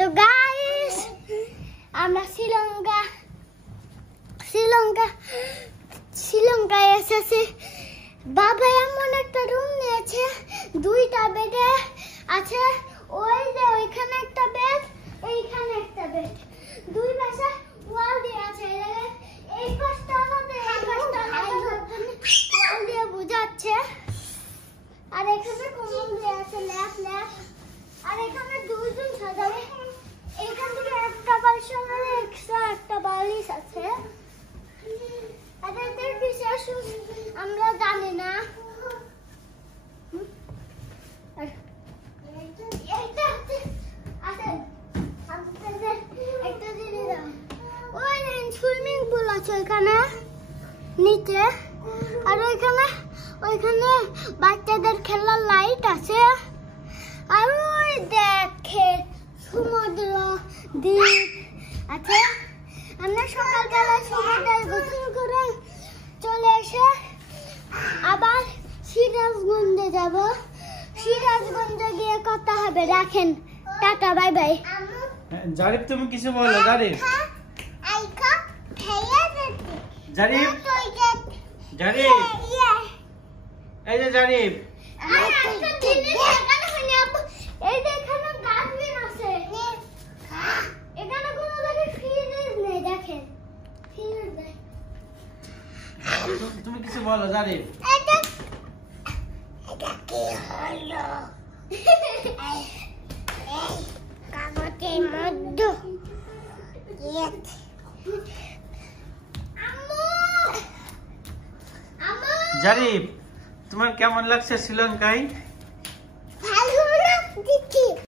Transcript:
তো গাইস আমরা শ্রীলঙ্কায় এসেছি। বাবা এমন একটা রুম নিয়েছে, 2টা বেড আছে। ওই যে ওইখানে একটা বেড, এইখানে একটা বেড, 2 পাশে ওয়াল দিয়ে আছে। এই পাশটা আলাদা, এই পাশটা আলাদা, ওয়াল দিয়ে বুঝাচ্ছে। আর এখানে কমন দিয়ে আছে, ল্যাপ। আর এখানে 2 জন সাজাবে। এখান থেকে একটা পার্সোনাল এক্সট্রা একটা বালিশ আছে। আর এদের বিশেষ আমরা জানি না। সুইমিং পুল আছে ওইখানে নিচে। আর ওইখানে বাচ্চাদের খেলার লাইট আছে। আর ওই দেখে সমুদ্র দ্বীপ আছে। আমরা সকালবেলা সমুদ্রে গোসল করে চলে এসে আবার সিরাজগঞ্জে যাব। সিরাজগঞ্জে গিয়ে কথা হবে। রাখেন, টাটা, বাই বাই। জারিফ তুমি কিছু বলো। জারিফ এই যে জারিফ, তুমি কিছু বলো। জারিফ কাগজের মধ্যে জারিফ তোমার কেমন লাগছে শ্রীলঙ্কায়?